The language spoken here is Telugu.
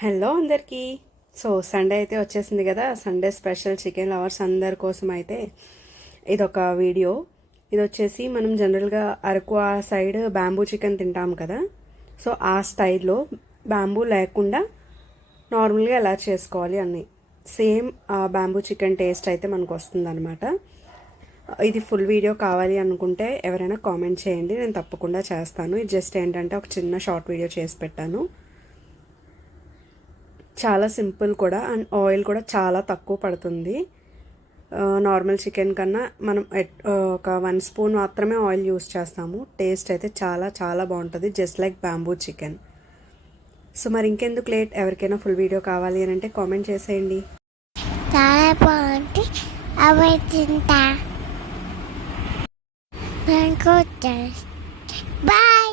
హలో అందరికీ. సండే అయితే వచ్చేసింది కదా. సండే స్పెషల్ చికెన్ లవర్స్ అందరి కోసం అయితే ఇదొక వీడియో. ఇది వచ్చేసి మనం జనరల్గా అరకు ఆ సైడ్ బ్యాంబూ చికెన్ తింటాం కదా. ఆ స్టైల్లో బ్యాంబూ లేకుండా నార్మల్గా ఎలా చేసుకోవాలి అని సేమ్ బ్యాంబూ చికెన్ టేస్ట్ అయితే మనకు వస్తుంది అనమాట. ఇది ఫుల్ వీడియో కావాలి అనుకుంటే ఎవరైనా కామెంట్ చేయండి, నేను తప్పకుండా చేస్తాను. ఇది జస్ట్ ఏంటంటే ఒక చిన్న షార్ట్ వీడియో చేసి పెట్టాను. చాలా సింపుల్ కూడా, అండ్ ఆయిల్ కూడా చాలా తక్కువ పడుతుంది. నార్మల్ చికెన్ కన్నా మనం ఒక 1 స్పూన్ మాత్రమే ఆయిల్ యూస్ చేస్తాము. టేస్ట్ అయితే చాలా చాలా బాగుంటుంది, జస్ట్ లైక్ బ్యాంబూ చికెన్. మరి ఇంకెందుకు లేట్, ఎవరికైనా ఫుల్ వీడియో కావాలి అని అంటే కామెంట్ చేసేయండి. చాలా బాగుంది, అవి తింటా. బాయ్.